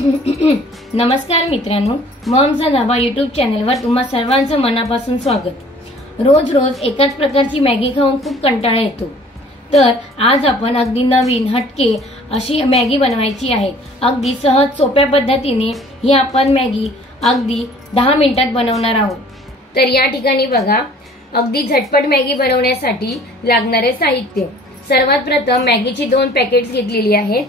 नमस्कार मित्रांनो, मॉमचा धाबा यूट्यूब चॅनलवर तुम्हा सर्वांचं मनापासून स्वागत। रोज रोज एकाच प्रकारची मॅगी खाऊन खूप कंटाळा येतो, तर आज आपण अगदी नवीन हटके अशी मॅगी बनवायची आहे। अगदी सहज सोप्या पद्धतीने ही आपण मॅगी अगदी 10 मिनिटात बनवणार आहोत। तर या ठिकाणी बघा, अगदी झटपट मॅगी बनवण्यासाठी लागणारे साहित्य। सर्वात प्रथम मॅगीची 2 पॅकेट्स घेतलेली आहेत।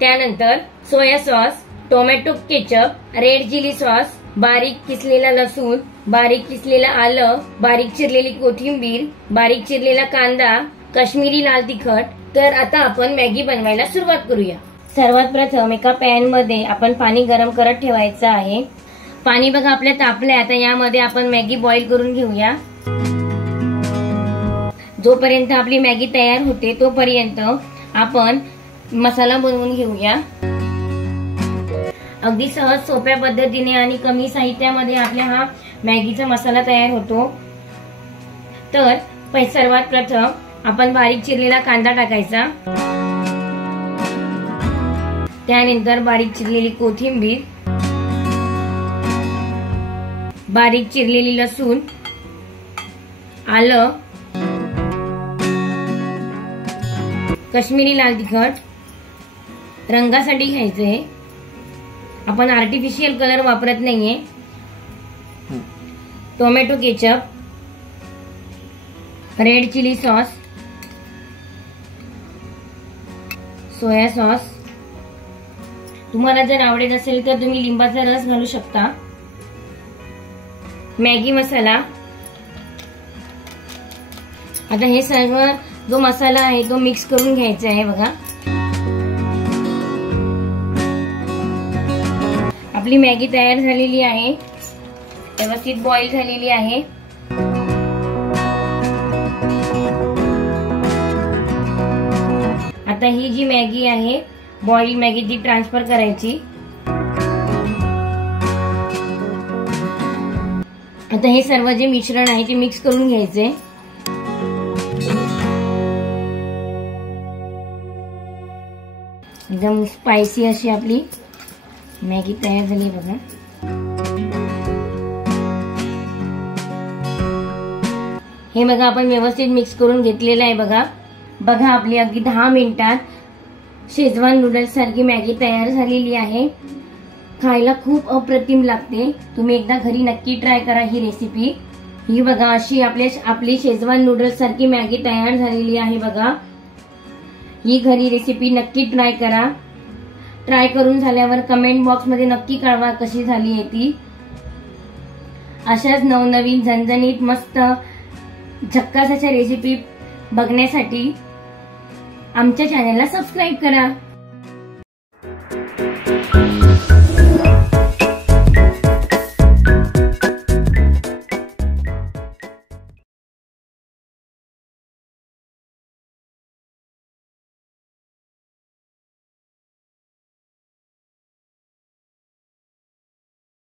त्यानंतर soya sauce, tomato ketchup, red chilli sauce, बारीक किसलेला लसूण, बारीक किसलेला आलं, बारीक चिरलेली कोथिंबीर, बारीक चिरलेला कांदा, काश्मीरी लाल तिखट। तर आता आपण मॅगी बनवायला सुरुवात करूया। सर्वात प्रथम एका पॅन मध्ये आपण पाणी गरम करत ठेवायचं आहे। पाणी बघा आपल्या तापलंय। आता यामध्ये आपण मॅगी बॉईल करून घेऊया। जोपर्यंत आपली मॅगी तयार होते तोपर्यंत आपण मसाला बनवून घेऊया। अगदी सहज सोप्या पद्धतीने आणि कमी साहित्यामध्ये आपल्या हा मॅगीचा मसाला तयार होतो। तर सर्वात प्रथम आपण बारीक चिरलेला कांदा टाकायचा, त्यानंतर बारीक चिरलेली कोथिंबीर, बारीक चिरलेली लसूण, आलं, काश्मीरी लाल तिखट रंगासाठी घ्यायचे, आपण आर्टिफिशियल कलर वापरत नाहीये, tomato ketchup, red chilli sauce, soya sauce. तुम्हाला जर आवडत असेल तर तुम्ही लिंबाचा रस घालू शकता। मॅगी मसाला। आता हे सर्व जो मसाला आहे तो मिक्स करून घ्यायचा आहे। बघा आपली मॅगी तयार झालेली आहे, व्यवस्थित बॉईल झालेली आहे। आता ही जी मॅगी आहे बॉईल मॅगी ती ट्रान्सफर करायची। आता हे सर्व जे मिश्रण आहे ते मिक्स करून घ्यायचे। एकदम स्पायसी अशी आपली मॅगी तयार झाली बघा। हे बघा आपण व्यवस्थित मिक्स करून घेतलेलं आहे। बघा आपली अगदी 10 मिनिटात शेजवान नूडल्स सारखी मॅगी तयार झालेली आहे। खायला खूप अप्रतिम लागते। तुम्ही एकदा घरी नक्की ट्राय करा ही रेसिपी। ही बघा अशी आपली शेजवान नूडल्स सारखी मॅगी तयार झालेली आहे। बघा ही घरी रेसिपी नक्की ट्राय करा। ट्राय करून झाल्यावर कमेंट बॉक्स मध्ये नक्की कळवा कशी झाली आहे ती। अशाच नवनवीन झणझणीत मस्त झक्कास अशा रेसिपी बघण्यासाठी आमच्या चॅनलला सबस्क्राइब करा।